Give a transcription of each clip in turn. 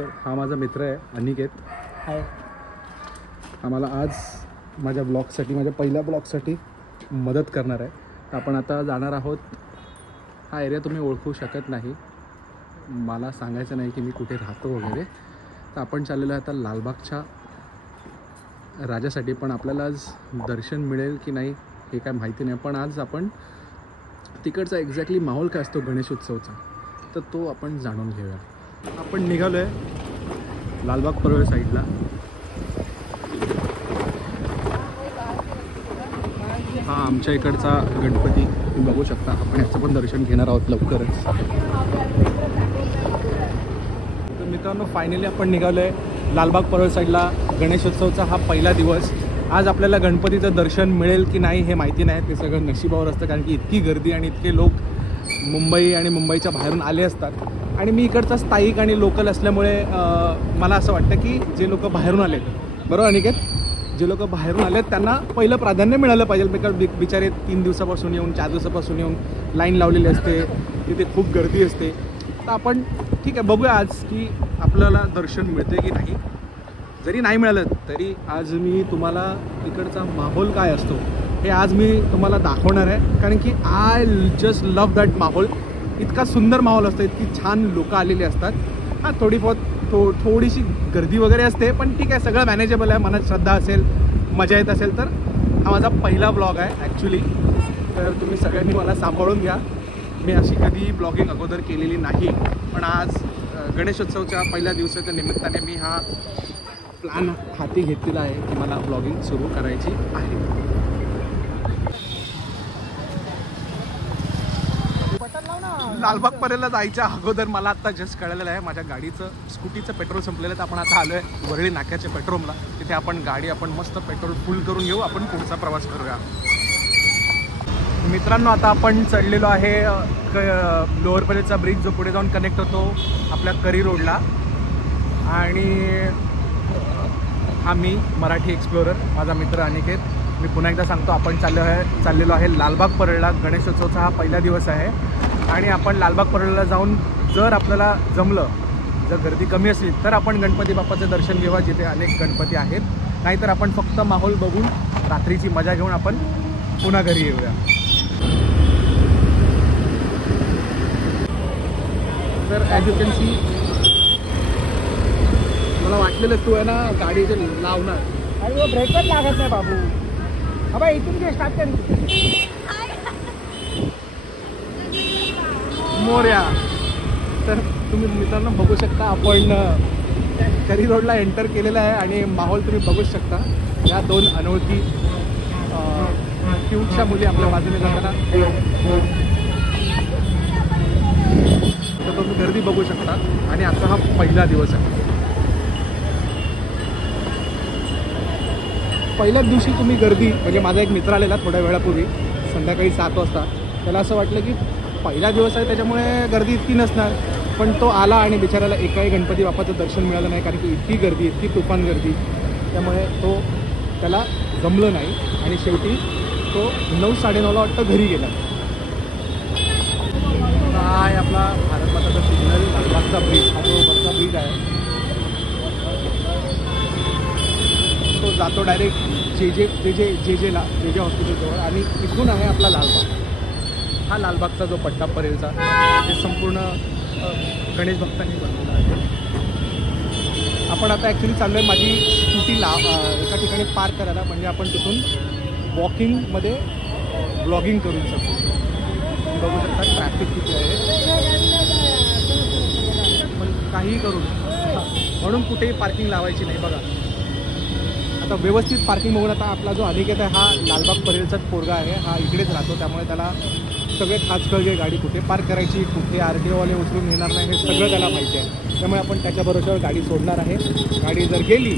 तर हा माझा मित्र आहे अनिकेत. हाय. आम्हाला आज माझ्या ब्लॉगसाठी, माझ्या पहिल्या ब्लॉगसाठी मदत करणार आहे. आपण आता जाणार आहोत. हा एरिया तुम्ही ओळखू शकत नाही, मला सांगायचं नाही की मी कुठे राहतो वगैरे. तर आपण चाललेलो आहे आता लालबागच्या राजासाठी. पण आपल्याला आज दर्शन मिळेल की नाही हे काय माहिती नाही. पण आज आपण तिकडचा एक्झॅक्टली माहोल काय असतो गणेश उत्सवचा, तर तो आपण जाणून घेऊया. आपण निघालो आहे लालबाग परळ साईडला. हा आमच्या इकडचा गणपती तुम्ही बघू शकता. आपण याचं पण दर्शन घेणार आहोत लवकरच. तर मित्रांनो, फायनली आपण निघालो आहे लालबाग परळ साईडला. गणेशोत्सवचा हा पहिला दिवस. आज आपल्याला गणपतीचं दर्शन मिळेल की नाही हे माहिती नाही, ते सगळं नशिबावर असतं. कारण की इतकी गर्दी आणि इतके लोक मुंबई आणि मुंबईच्या बाहेरून आले असतात. आणि मी इकडचा स्थायिक आणि लोकल असल्यामुळे मला असं वाटतं की जे लोक बाहेरून आलेत, बरोबर अनिकेत, जे लोक बाहेरून आलेत त्यांना पहिलं प्राधान्य मिळालं पाहिजे. बिकॉज बिचारे 3 दिवसापासून येऊन 4 दिवसापासून येऊन लाईन लावलेली असते, तिथे खूप गर्दी असते. तर आपण ठीक आहे, बघूया आज की आपल्याला दर्शन मिळते की नाही. जरी नाही मिळालं तरी आज मी तुम्हाला इकडचा माहोल काय असतो हे आज मी तुम्हाला दाखवणार आहे. कारण की आय जस्ट लव्ह दॅट माहोल. इतका सुंदर माहोल असतो, इतकी छान लोकं आलेली असतात. हां, थोडीशी गर्दी वगैरे असते, पण ठीक आहे, सगळं मॅनेजेबल आहे. मनात श्रद्धा असेल, मजा येत असेल तर. हा माझा पहिला ब्लॉग आहे ॲक्च्युली. तर तुम्ही सगळ्यांनी मला सांभाळून घ्या. मी अशी कधी ब्लॉगिंग अगोदर केलेली नाही, पण आज गणेशोत्सवच्या पहिल्या दिवसाच्या निमित्ताने मी हा प्लॅन हाती घेतलेला आहे की मला ब्लॉगिंग सुरू करायची आहे. लालबाग पर्यंत जायच्या अगोदर मला आत्ता जस्ट कळलेलं आहे माझ्या गाडीचं, स्कूटीचं पेट्रोल संपलेलं. तर आपण आता आलो आहे वरळी नाक्याच्या पेट्रोलला. तिथे आपण गाडी मस्त पेट्रोल फुल करून घेऊ, आपण पुढचा प्रवास करूया. मित्रांनो, आता आपण चढलेलो आहे लोअर परेलचा ब्रिज, जो पुढे जाऊन कनेक्ट होतो आपल्या करी रोडला. आणि हा मी मराठी एक्सप्लोरर, माझा मित्र अनिकेत. मी पुन्हा एकदा सांगतो, आपण चाललेलो आहे लालबाग परळला. गणेशोत्सवचा हा पहिला दिवस आहे. आणि आपण लालबाग परळला जाऊन जर आपल्याला जमलं, जर गर्दी कमी असेल तर आपण गणपती बाप्पाचं दर्शन घेऊया, जिथे अनेक गणपती आहेत. नाहीतर आपण फक्त माहोल बघून रात्रीची मजा घेऊन आपण पुन्हा घरी येऊया. तर ॲज यू कॅन सी, मला वाटलेलं तू आहे ना गाडीचे लावणार. अरे वो ब्रेकच लागत नाही बाबू. अबा इथून घे, स्टार्ट कर. मोर्या. तर तुम्ही मित्रांनो बघू शकता, आपण करी रोडला एंटर केलेला आहे. आणि माहोल तुम्ही बघू शकता. या 2 अनोळखी क्यूटच्या मुली आपल्या बाजूने जाताना. तर तुम्ही गर्दी बघू शकता. आणि आजचा हा पहिला दिवस आहे. पहिल्याच दिवशी तुम्ही गर्दी, म्हणजे माझा एक मित्र आलेला थोड्या वेळापूर्वी संध्याकाळी 7 वाजता. त्याला असं वाटलं की पहिला दिवस आहे त्याच्यामुळे गर्दी इतकी नसणार, पण तो आला आणि बिचाराला एकाही गणपती बाप्पाचं दर्शन मिळालं नाही. कारण की इतकी गर्दी, इतकी तुफान गर्दी, त्यामुळे त्याला जमलं नाही. आणि शेवटी तो 9-9:30ला वाटतं घरी गेला. काय आपला भारतमाताचा सिग्नल, लालबागचा ब्रिज, हा जो वरचा ब्रिज आहे तो जातो डायरेक्ट जे हॉस्पिटलजवळ. आणि इथून आहे आपला लालबाग. हा लालबागचा जो पट्टा परेलचा, ते संपूर्ण गणेश भक्तांनी बनवला आहे. आपण आता ॲक्च्युली चाललो आहे माझी स्कूटी एका ठिकाणी पार्क करायला, म्हणजे आपण तिथून वॉकिंगमध्ये ब्लॉगिंग करू शकतो. तुम्ही बघू शकता ट्रॅफिक किती आहे, पण काहीही करून म्हणून कुठेही पार्किंग लावायची नाही. बघा आता व्यवस्थित पार्किंग बघून. आता आपला जो अनिकेत आहे हा लालबाग परेलचाच पोरगा आहे, हा इकडेच राहतो. त्यामुळे त्याला सगळे खाचखळगे, गाडी कुठे पार्क करायची, कुठे RTOवाले उचलून घेणार नाही, हे सगळं त्याला माहिती आहे. त्यामुळे आपण त्याच्या भरोश्यावर गाडी सोडणार आहे. गाडी जर गेली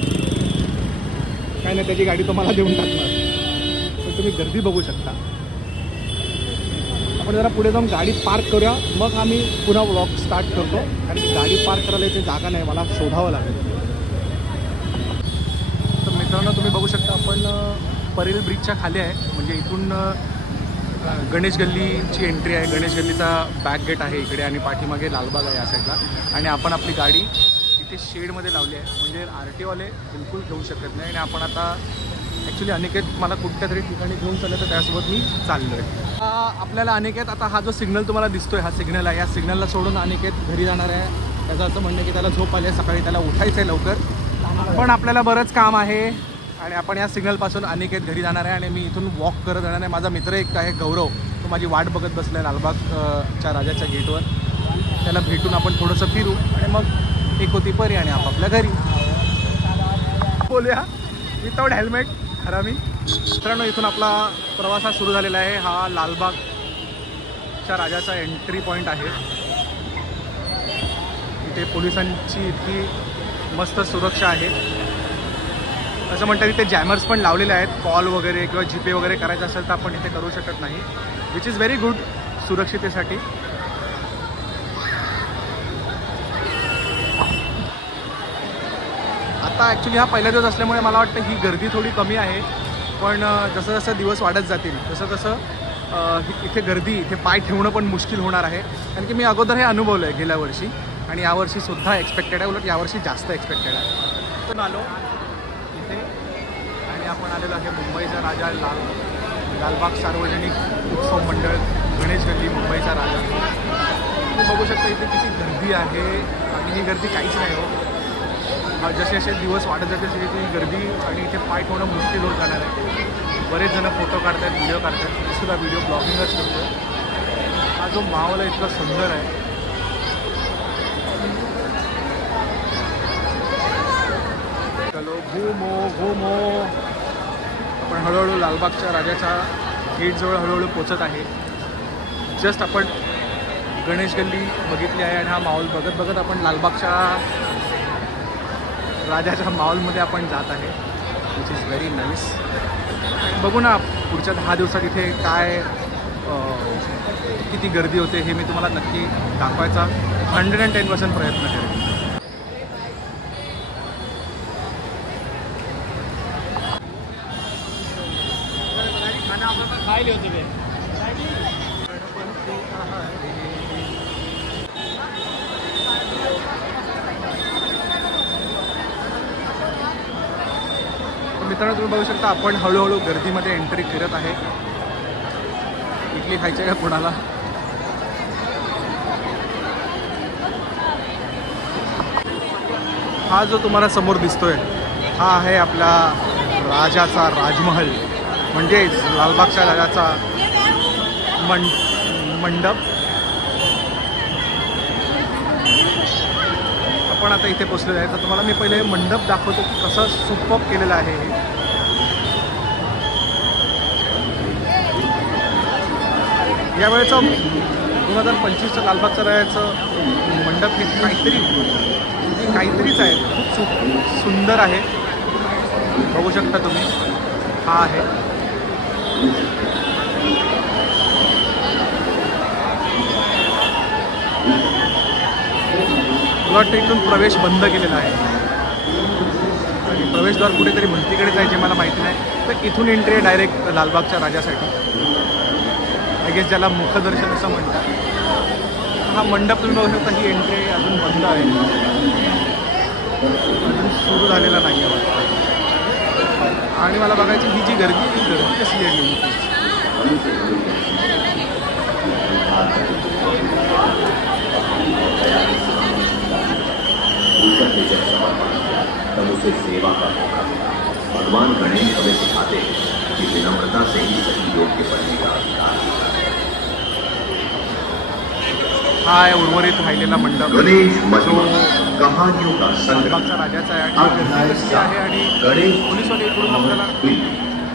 काय नाही, त्याची गाडी तुम्हाला देऊन टाकणार. तर तुम्ही गर्दी बघू शकता. आपण जरा पुढे जाऊन गाडी पार्क करूया, मग आम्ही पुन्हा व्लॉग स्टार्ट करतो. आणि गाडी पार्क करायला इथे जागा नाही, मला शोधावं लागेल. तर मित्रांनो, तुम्ही बघू शकता आपण परेल ब्रिजच्या खाली आहे. म्हणजे इथून गणेश गल्लीची एंट्री आहे. गणेश गल्लीचा बॅक गेट आहे इकडे आणि पाठीमागे लालबाग आहे या साईडला. आणि आपण आपली गाडी इथे शेडमध्ये लावली आहे, म्हणजे RTO वाले बिलकुल घेऊ शकत नाही. आणि आपण आता ॲक्च्युली अनिकेत मला कुठल्या तरी ठिकाणी घेऊन चाललं, तर त्यासोबत मी चाललो आहे. आपल्याला अनिकेत आता हा जो सिग्नल तुम्हाला दिसतोय, हा सिग्नल आहे, या सिग्नलला सोडून अनिकेत घरी जाणार आहे. त्याचं असं म्हणणं की त्याला झोप आली आहे, सकाळी त्याला उठायचं आहे लवकर, पण आपल्याला बरंच काम आहे. आणि आपण या सिग्नलपासून अनिकेत घरी जाणार आहे आणि मी इथून वॉक करत जाणार आहे. माझा मित्र एक आहे गौरव, तो माझी वाट बघत बसला आहे लालबागच्या राजाच्या गेटवर. त्याला भेटून आपण थोडंसं फिरू आणि मग एक होती परी आणि आपापल्या घरी बोलूया विदाउट हेल्मेट. खरं मी मित्रांनो, इथून आपला प्रवास हा सुरू झालेला आहे. हा लालबागच्या राजाचा एंट्री पॉईंट आहे. इथे पोलिसांची इतकी मस्त सुरक्षा आहे. असं म्हणतात इथे जॅमर्स पण लावलेले आहेत. कॉल वगैरे किंवा जीपे वगैरे करायचं असेल तर आपण इथे करू शकत नाही, विच इज व्हेरी गुड सुरक्षितेसाठी. आता ॲक्च्युली हा पहिला दिवस असल्यामुळे मला वाटतं ही गर्दी थोडी कमी आहे, पण जसं जसं दिवस वाढत जातील तसं तसं इथे गर्दी, इथे पाय ठेवणं पण मुश्किल होणार आहे. कारण की मी अगोदर हे अनुभवलं आहे गेल्या वर्षी, आणि यावर्षीसुद्धा एक्सपेक्टेड आहे, उलट यावर्षी जास्त एक्सपेक्टेड आहे. तर आलो इथे आणि आपण आलेलो आहे मुंबईचा राजा लालबाग सार्वजनिक उत्सव मंडळ, गणेश गल्ली, मुंबईचा राजा. तुम्ही बघू शकता इथे किती गर्दी आहे, आणि ही गर्दी काहीच नाही हो. जसे जसे दिवस वाढत जाते तशी ती गर्दी आणि इथे पाय ठेवणं मुश्किल होत जाणार आहे. बरेच जण फोटो काढतात, व्हिडिओ काढतात. मी सुद्धा व्हिडिओ ब्लॉगिंगच करतो. हा जो माहोल आहे इतका सुंदर आहे. चलो घुमो घुमो. आपण हळूहळू लालबागच्या राजाच्या गेटजवळ हळूहळू पोचत आहे. जस्ट आपण गणेश गल्ली बघितली आहे आणि हा माहोल बघत बघत आपण लालबागच्या राजाच्या माहोलमध्ये आपण जात आहे, विच इज व्हेरी नाईस. बघू ना पुढच्या 10 दिवसात इथे काय किती गर्दी होते हे मी तुम्हाला नक्की दाखवायचा 110% प्रयत्न करेन. मित्रांनो, तुम्ही बघू शकता आपण हळूहळू गर्दीमध्ये एंट्री करत आहे. इडली खायची का कोणाला? हा जो तुम्हाला समोर दिसतोय हा आहे आपला राजाचा राजमहल, म्हणजेच लालबागच्या राजाचा मंडप. आपण आता इथे पोचलेलो आहे, तर तुम्हाला मी पहिले मंडप दाखवतो की कसं सुपर्ब केलेलं आहे हे. यावेळेचं 2025चं लालबागच्या राजाचं मंडप हे काहीतरीच आहे. खूप सुंदर आहे, बघू शकता तुम्ही. हा आहे मला वाटतं इथून प्रवेश बंद केलेला आहे आणि प्रवेशद्वार कुठेतरी भरतीकडे जायचे मला माहिती नाही. तर इथून एंट्री आहे डायरेक्ट लालबागच्या राजासाठी. आय गेस ज्याला मुखदर्शन असं म्हणतात. हा मंडप तुम्ही बघू शकता, ही एंट्री अजून बंद आहे, अजून सुरू झालेला नाही आहे. आणि मला बघायची ही जी गर्दी कशी आहे. तब उसे सेवा का मौका मिला. भगवान गणेश हमें सिखाते हैं कि विनम्रता से ही सही योग्य बनने का अधिकार होता है. हा आहे उर्वरित राहिलेला मंडप, गणेश मजमू कहानियों का संग्रह राजाचा आहे. आणि पोलीसवाले इकडून आपल्याला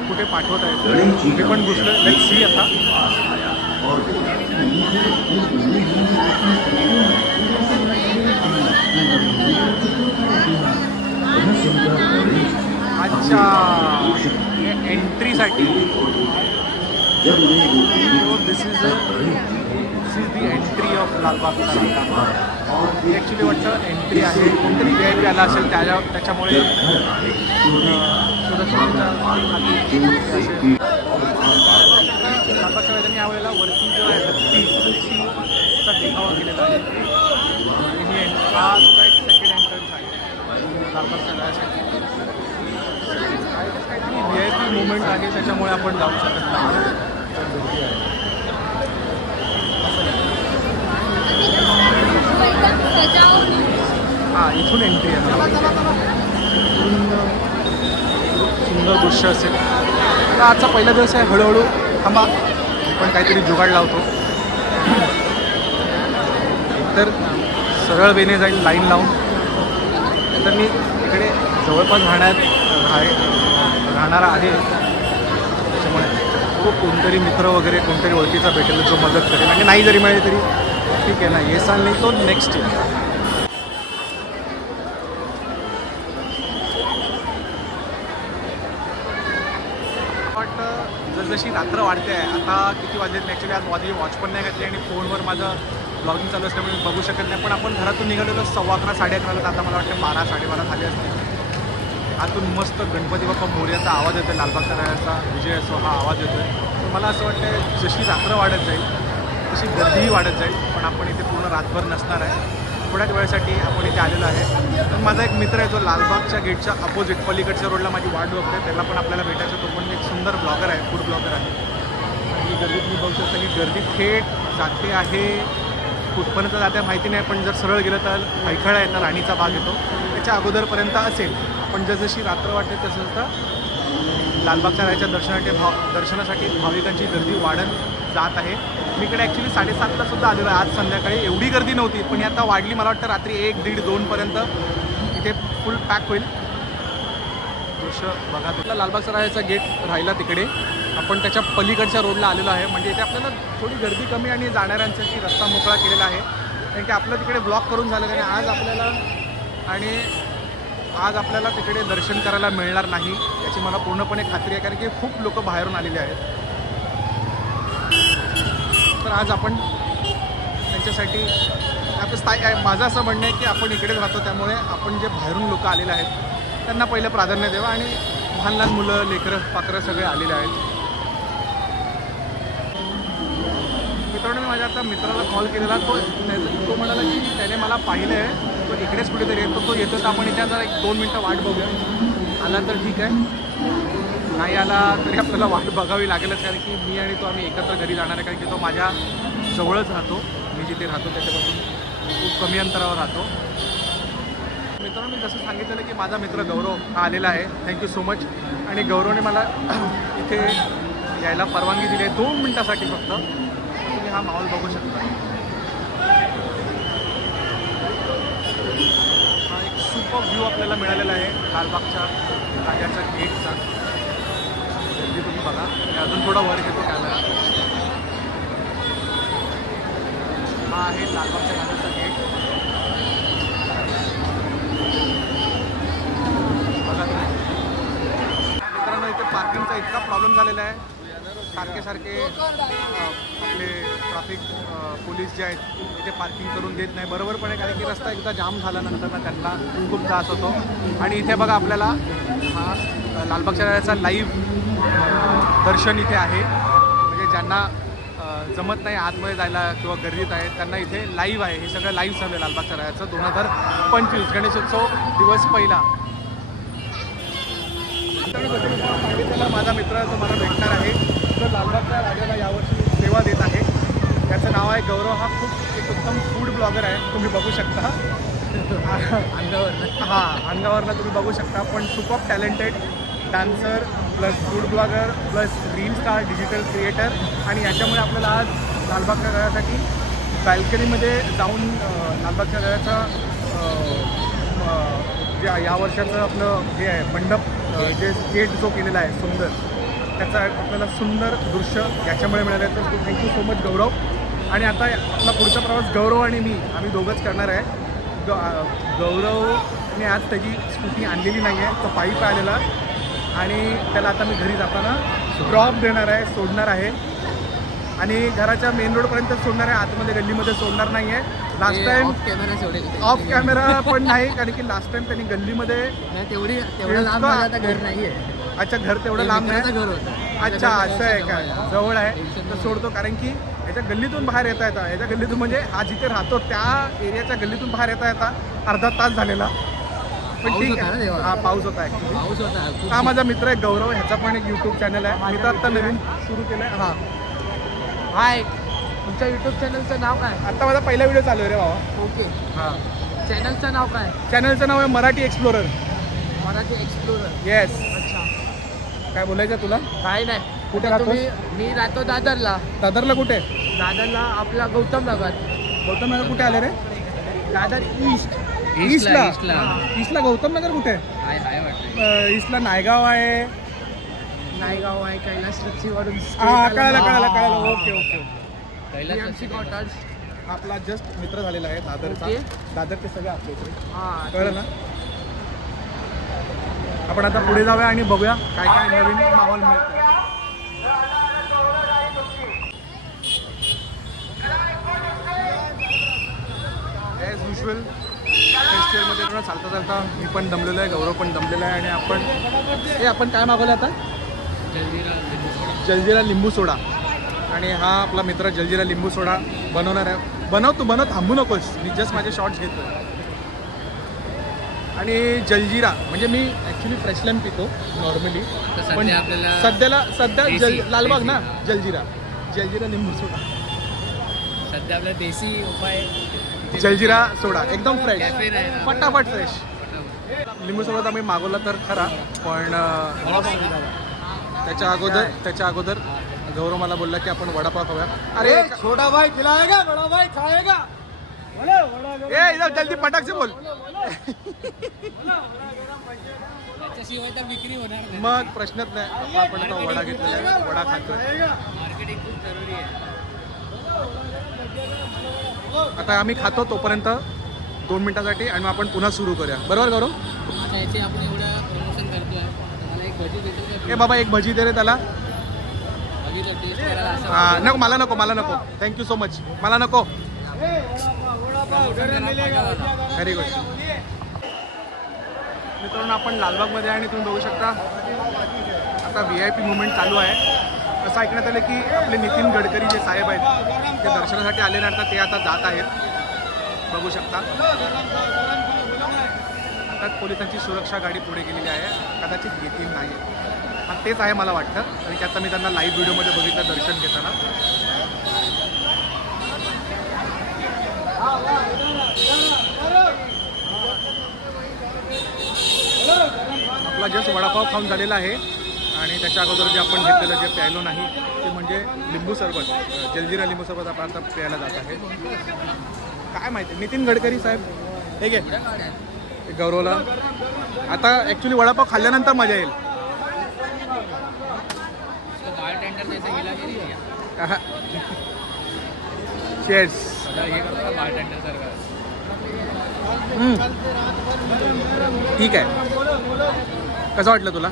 कुठे पाठवत आहेत ते पण गोष्ट लेट्स सी. आता अच्छा एंट्रीसाठी this is the entry of Lalbaug. ही ॲक्च्युली वाटतं एंट्री आहे, कोणतरी VIP आला असेल त्याच्यामुळे लालबागच्या राजाने यावेळेला वरती जो आहे हत्तीचा देखावा केलेला आहे. हा एक सेकंड एंट्रन्स आहे. लालबागच्या राजासाठी काहीतरी VIP मुवमेंट आहे, त्याच्यामुळे आपण जाऊ शकत नाही. तर गर्दी आहे. हां, इथून एंट्री आहे. सुंदर दृश्य असेल. तर आजचा पहिला दिवस आहे. हळूहळू थांबा, आपण काहीतरी जुगाड लावतो. तर सरळ वेने जाईल लाईन लावून. तर मी इकडे जवळपास राहणारा आहे, त्याच्यामुळे तो कोणतरी मित्र वगैरे कोणतरी ओळखीचा भेटेल जो मदत करेल. आणि नाही जरी मिळेल तरी ठीक आहे ना, ये साल नाही तो नेक्स्ट इयर. जशी रात्र वाढते आहे, आता किती वाजलेत ॲक्च्युली आज माझी वॉच पण नाही घातली आणि फोनवर माझं ब्लॉगिंग चालू असल्यामुळे मी बघू शकत नाही. पण आपण घरातून निघालेलो 11:15 साडे11ला, तर आता मला वाटतं 12 साडेबारा झाले असते. आतून मस्त गणपती बाप्पा मोरयाचा आवाज येतो, लालबागच्या राजाचा विजय असो हा आवाज येतो आहे. तर मला असं वाटतं जशी रात्र वाढत जाईल तशी गर्दीही वाढत जाईल. पण आपण इथे पूर्ण रातभर नसणार आहे, थोड्याच वेळेसाठी आपण इथे आलेलो आहे. तर माझा एक मित्र आहे जो लालबागच्या गेटच्या अपोजिट पलीकडच्या रोडला माझी वाट बघतोय, त्याला पण आपल्याला भेटायचं. तो पण एक सुंदर ब्लॉगर आहे, फूड ब्लॉगर आहे. आणि गर्दीत मी बघू शकतो की गर्दी थेट जाते आहे, कुठपर्यंत जाते माहिती नाही. पण जर सरळ गेलं तर हैखळा येतं, राणीचा भाग येतो, त्याच्या अगोदरपर्यंत असेल. पण जसजशी रात्र वाटते तसं तर लालबागच्या राजाच्या दर्शनासाठी भाविकांची गर्दी वाढत जात आहे. मी इकडे ॲक्च्युली 7:30ला सुद्धा आलेलो आहे आज संध्याकाळी. एवढी गर्दी नव्हती, पण आता वाढली. मला वाटतं रात्री 1, 1:30, 2पर्यंत इथे फुल पॅक होईल. दृश्य बघा. तिथला लालबागच्या राजाचा गेट राहिला तिकडे, आपण त्याच्या पलीकडच्या रोडला आलेलो आहे. म्हणजे इथे आपल्याला थोडी गर्दी कमी आणि जाणाऱ्यांसाठी रस्ता मोकळा केलेला आहे. कारण की आपलं तिकडे ब्लॉक करून झालं आणि आज आपल्याला तिकडे दर्शन करायला मिळणार नाही याची मला पूर्णपणे खात्री आहे. कारण की खूप लोक बाहेरून आलेले आहेत. तर आज आपण त्यांच्यासाठी माझं असं म्हणणं आहे की आपण इकडेच राहतो, त्यामुळे आपण जे बाहेरून लोक आलेले आहेत त्यांना पहिलं प्राधान्य द्यावं. आणि लहान लहान मुलं लेकरं पाकरं सगळे आलेले आहेत. मित्रांनो, मी माझ्या आता मित्राला कॉल केलेला, तो म्हणाला की त्याने मला पाहिलं आहे, तो इकडेच कुठेतरी येतो. तो येतो तर आपण इथे जरा 1-2 मिनटं वाट बघूया. आला तर ठीक आहे, नाही आला तरी आपल्याला वाट बघावी लागेलच. कारण की मी आणि तो आम्ही एकत्र घरी जाणार आहे. कारण की तो माझ्या जवळच राहतो, मी जिथे राहतो त्याच्यापासून खूप कमी अंतरावर राहतो. मित्रांनो, मी जसं सांगितलेलं की माझा मित्र गौरव हा आलेला आहे. Thank you so much. आणि गौरवने मला इथे यायला परवानगी दिली आहे 2 मिनटासाठी फक्त. तुम्ही हा माहोल बघू शकता. हा एक सुपर व्ह्यू आपल्याला मिळालेला आहे लालबागच्या राजाच्या गेटचा. गर्दी तुम्ही बघा. मी अजून थोडा वर घेतो कॅमेरा. हा आहे लालबागच्या राजाचा गेट. बघा तुम्ही. मित्रांनो, इथे पार्किंगचा इतका प्रॉब्लेम झालेला आहे. सारखे आपले ट्रॅफिक पोलीस जे आहेत इथे पार्किंग करून देत नाही. बरोबर पण आहे, कारण की रस्ता एकदा जाम झाल्यानंतर ना त्यांना खूप त्रास होतो. आणि इथे बघा आपल्याला हा लालबागच्या राजाचा लाईव्ह दर्शन इथे आहे. म्हणजे ज्यांना जमत नाही आतमध्ये जायला किंवा गर्दीत आहे त्यांना इथे लाईव्ह आहे. हे सगळं लाईव्ह चालू आहे लालबागच्या राजाचं. 2025 गणेशोत्सव दिवस पहिला. सांगितलेला माझा मित्र जो मला भेटणार आहे, तो लालबागच्या राजाला यावर्षी सेवा देत आहे. त्याचं नाव आहे गौरव. हा खूप एक उत्तम फूड ब्लॉगर आहे, तुम्ही बघू शकता. अंगावरनं तुम्ही बघू शकता. पण super talented dancer plus food blogger plus reel star, digital creator. आणि याच्यामुळे आपल्याला आज लालबागच्या राजासाठी बॅल्कनीमध्ये जाऊन लालबागच्या राजाचा जे या वर्षाचं आपलं जे आहे मंडप, जे गेट जो केलेला आहे सुंदर, त्याचा आपल्याला सुंदर दृश्य याच्यामुळे मिळालं आहे. तर थँक्यू सो मच गौरव. आणि आता आपला पुढचा प्रवास गौरव आणि मी आम्ही दोघंच करणार आहे. गौरवने आज त्याची स्कूटी आणलेली नाही आहे, तो पायी आलेला. आणि त्याला आता मी घरी जाताना ड्रॉप देणार आहे, सोडणार आहे. आणि घराच्या मेन रोडपर्यंत सोडणार आहे, आतमध्ये गल्लीमध्ये सोडणार नाही आहे. लास्ट टाइम ऑफ कॅमेरा पण नाही, कारण की लास्ट टाइम त्यांनी गल्लीमध्ये तेवढं लांब आता घर नाही आहे. अच्छा, घर तेवढं लांब नाही. अच्छा, असं आहे का, जवळ आहे तर सोडतो. कारण की याच्या गल्लीतून बाहेर येता येता, याच्या गल्लीतून म्हणजे हा जिथे राहतो त्या एरियाच्या गल्लीतून बाहेर येता येता अर्धा तास झालेला. पण पाऊस ठीक होता ना आहे. तेव्हा. हा पाऊस होता ऍक्च्युली. पाऊस होता खूप. हा माझा मित्र आहे गौरव, ह्याचा पण एक यूट्यूब चॅनल आहे. मी तर आता नवीन सुरू केलंय. हा हाय, तुमच्या युट्यूब चॅनलचं नाव काय? आता माझा पहिला व्हिडिओ चालू आहे रे बाबा. ओके. हा चॅनलचं नाव काय? चॅनलचं नाव आहे Marathi explorer. Marathi explorer. Yes. अच्छा. काय बोलायचं तुला? काय नाही. कुठे आता राहतोस? मी राहतो दादरला. दादरला कुठे? दादरला आपला गौतम नगर. गौतम नगर कुठे आले रे? दादर ईस्ट. ईस्टला गौतम नगर कुठे? ईस्टला नायगाव आहे. नायगाव आहे, कैलास वरून. हा कळालं. ओके. आमची कॉटर्स. आपला जस्ट मित्र झालेला आहे दादरचा. ओके. दादरचे सगळे आपले इकडे. हा कळलं ना? आपण आता पुढे जाऊया आणि बघूया काय काय नवीन माहोल मिळतं. ॲज युजल फेस्टिवलमध्ये पूर्ण चालता मी पण दमलेलो आहे, गौरव पण दमलेला आहे आणि आपण काय मागवलं आता? जलजिरा लिंबू सोडा. आणि हा आपला मित्र जलजिरा लिंबू सोडा बनवणार आहे. बनव थांबू नकोस, मी जस्ट माझे शॉर्ट्स घेतो. आणि जलजिरा म्हणजे मी ॲक्च्युली फ्रेश लाईम पितो नॉर्मली, पण सध्या लालबाग ना जलजिरा लिंबू सोडा. सध्या आपला देसी उपाय जलजिरा सोडा एकदम फ्रेश, फटाफट फ्रेश. लिंबू सोडा आम्ही मागवला तर खरा, पण त्याच्या अगोदर गौरव मला बोलला की आपण वडापाव खाऊया. अरे छोटा भाई खिलाएगा, बड़ा भाई खाएगा. ए जल्दी पटाक से बोल. त्याच्याशिवाय तर विक्री होणार नाही. मग प्रश्नच नाही. आपण आता वडा घेतलेला आहे, वडा खातोय. मार्केटिंग खूप जरुरी आहे. आता आम्ही खातो तोपर्यंत 2 मिनिटासाठी आणि मग आपण पुन्हा सुरू करूया. बरोबर गौरव? आता याचे आपण एवढं प्रमोशन करतोय. मला एक भजी देतो. ए बाबा एक भजी दे रे त्याला. भजी टेस्ट करायला असं हा नको मला नको. Thank you so much. मला नको. Very good. मित्रांनो आपण लालबागमध्ये आहे आणि तुम्ही बघू शकता आता VIP मुवमेंट चालू आहे. असं ऐकण्यात आलं की आपले नितीन गडकरी जे साहेब आहेत ते दर्शनासाठी आले नाही, तर ते आता जात आहेत. बघू शकता आता पोलिसांची सुरक्षा गाडी पुढे गेलेली आहे. कदाचित येतील नाही. हा तेच आहे मला वाटतं. आणि त्याचा मी त्यांना लाईव्ह व्हिडिओमध्ये बघितलं दर्शन घेताना. आपला जस्ट वडापाव खाऊन झालेला आहे आणि त्याच्या अगोदर जे आपण घेतलेलं जे प्यायलो नाही ते म्हणजे लिंबू सरबत, जलजिरा लिंबू सरबत आपण आता प्यायला जात आहे. काय माहिती नितीन गडकरी साहेब हे घे गौरवला. आता ॲक्च्युली वडापाव खाल्ल्यानंतर मजा येईल. चेअर्स. ठीक आहे. कसं वाटलं तुला?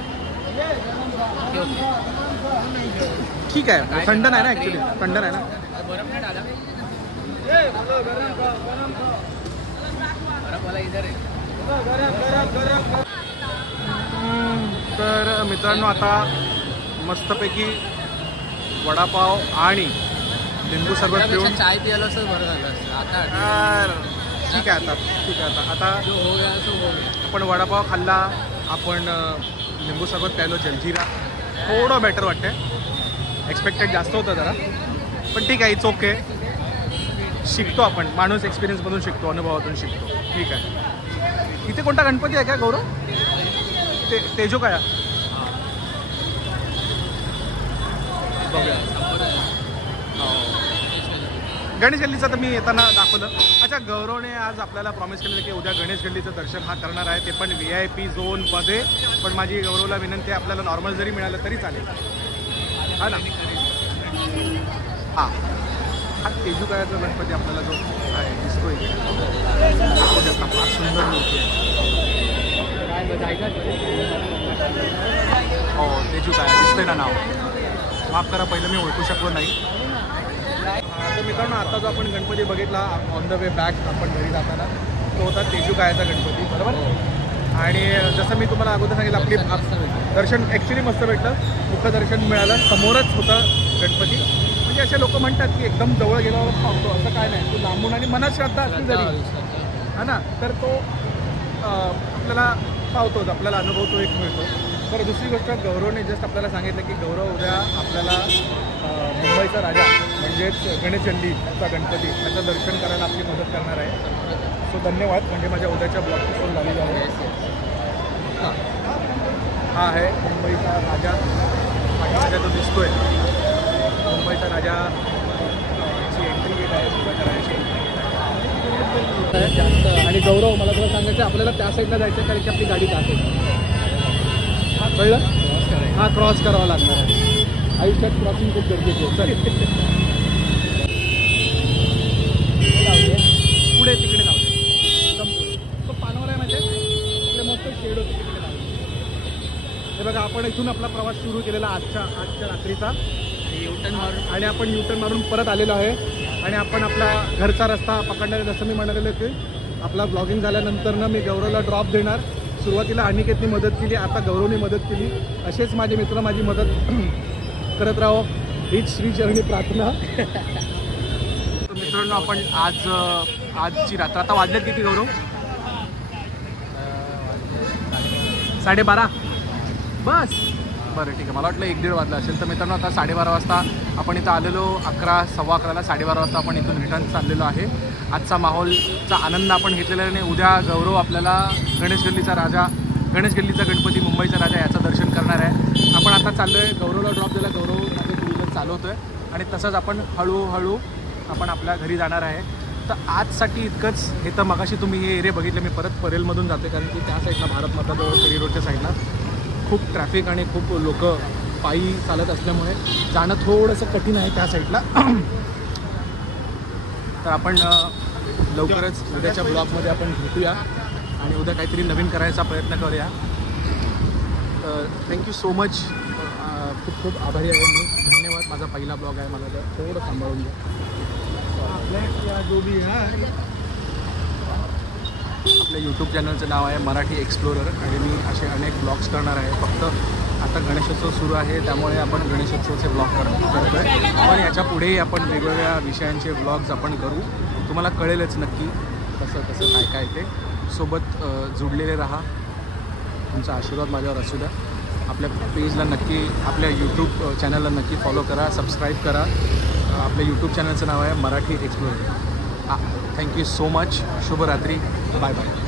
ठीक आहे. थंड नाही ना ॲक्च्युली, थंड नाही ना. तर मित्रांनो आता मस्तपैकी वडापाव आणि लिंबू सरबत पिऊन चाय पियाला असं बरं झालं आता. ठीक आहे आता आपण वडापाव खाल्ला, आपण लिंबू सरबत प्यायलो, जलजिरा थोडं बेटर वाटतंय. एक्सपेक्टेड जास्त होतं जरा, पण ठीक आहे. It's okay. शिकतो आपण, माणूस एक्सपिरियन्समधून शिकतो, अनुभवातून शिकतो. ठीक आहे. इथे कोणता गणपती आहे का गौरव? तेजो काय बघूया. गणेश गल्लीचं तर मी येताना दाखवलं. अच्छा, गौरवने आज आपल्याला प्रॉमिस केलेलं की उद्या गणेश गल्लीचं दर्शन हा करणार आहे, ते पण VIP झोनमध्ये. पण माझी गौरवला विनंती आहे, आपल्याला नॉर्मल जरी मिळालं तरी चालेल, हा ना. हा तेजू कायाचा गणपती आपल्याला जो आहे दिसतोय, फार सुंदर मूर्ती आहे. हो तेजू काय दिसतंय ना नाव. माफ करा, पहिलं मी ओळखू शकलो नाही. तर मित्रांनो आता जो आपण गणपती बघितला ऑन द वे बॅक आपण घरी जाताना, तो होता तेजू कायाचा गणपती, बरोबर. आणि जसं मी तुम्हाला अगोदर सांगितलं, आपली दर्शन ॲक्च्युली मस्त भेटलं. मुखदर्शन मिळालं, समोरच होतं गणपती. म्हणजे असे लोक म्हणतात की एकदम जवळ गेल्यावर पावतो, असं काय नाही. तो लांबून आणि मनात श्रद्धा असली जरी, हा ना, तर तो आपल्याला पावतोच, आपल्याला अनुभव तो एक मिळतो. तर दुसरी गोष्ट गौरवने जस्ट आपल्याला सांगितलं की गौरव उद्या आपल्याला मुंबईचा राजा म्हणजेच गणेशचंडीचा गणपती त्याचं दर्शन करायला आपली मदत करणार आहे. सो धन्यवाद. म्हणजे माझ्या उद्याच्या ब्लॉगची फोन झालेली आहे. हा आहे मुंबईचा राजा. माझ्या जो दिसतोय मुंबईचा राजा ची एंट्री गेट आहे. मुंबईच्या राजाची आणि गौरव मला तुला सांगायचं आपल्याला त्या साईडला जायचं कारण की आपली गाडी जाते. कळलं? हा क्रॉस करावा लागणार आहे. आयुष्यात क्रॉसिंग खूप गरजेचं आहे. चल पुढे तिकडे लावले एकदम पुढे तो पानवाला आहे म्हणजे तिकडे मस्त शेड होते तिकडे लावले. हे बघा आपण इथून आपला प्रवास सुरू केलेला आजच्या रात्रीचा युटर्न मारून आणि आपण युटर्न मारून परत आलेलो आहे. आणि आपण आपला घरचा रस्ता पकडणार आहे. जसं मी म्हणालेलं की आपला ब्लॉगिंग झाल्यानंतर ना मी गौरवला ड्रॉप देणार. सुरुवातीला अनिकेतनी मदत केली, आता गौरवने मदत केली. असेच माझे मित्र माझी मदत करत राहो हीच श्रीचरणी प्रार्थना. मित्रांनो आपण आजची रात्र आता वाजलेत किती गौरव? 12:30 बस. बरं ठीक आहे. मला वाटलं 1-1:30 वाजला असेल. तर मित्रांनो आता 12:30 वाजता आपण इथं आलेलो. 11, 11:15 12:30 वाजता आपण इथून रिटर्न चाललेलो आहे. आजचा माहोलचा आनंद आपण घेतलेला आहे. उद्या गौरव आपल्याला गणेश गल्लीचा गणपती मुंबईचा राजा याचं दर्शन करणार आहे. आपण आता चाललो आहे. गौरवला ड्रॉप दिला. गौरव माझे टू व्हीलर चालवतो आहे आणि तसंच आपण हळूहळू आपण आपल्या घरी जाणार आहे. तर आजसाठी इतकंच. हे तर मगाशी तुम्ही हे एरिया बघितले. मी परत परेलमधून जाते कारण की त्या साईडला भारत माता फेरी रोडच्या साईडला खूप ट्रॅफिक आणि खूप लोक पायी चालत असल्यामुळे जाणं थोडंसं कठीण आहे त्या साईडला. तर आपण लवकरच उद्याच्या ब्लॉगमध्ये आपण भेटूया आणि उद्या काहीतरी नवीन करायचा प्रयत्न करूया. तर थँक्यू सो मच. खूप खूप आभारी आहे मी. धन्यवाद. माझा पहिला ब्लॉग आहे. मला तर थोडं सांभाळून घ्या. आपल्या यूट्यूब चॅनलचं नाव आहे मराठी एक्सप्लोरर आणि मी असे अनेक ब्लॉग्स करणार आहे. फक्त आता गणेशोत्सव सुरू आहे त्यामुळे आपण गणेशोत्सवचे ब्लॉग करतो आहे. पण याच्या पुढेही आपण वेगवेगळ्या विषयांचे ब्लॉग्स आपण करू. तुम्हाला कळेलच नक्की कसं काय ते. सोबत जुडलेले राहा. तुमचा आशीर्वाद माझ्यावर असू द्या. आपल्या पेजला नक्की आपल्या यूट्यूब चॅनलला नक्की फॉलो करा, सबस्क्राईब करा. आपल्या यूट्यूब चॅनलचं नाव आहे Marathi Explorer. Thank you so much. शुभरात्री. Bye bye.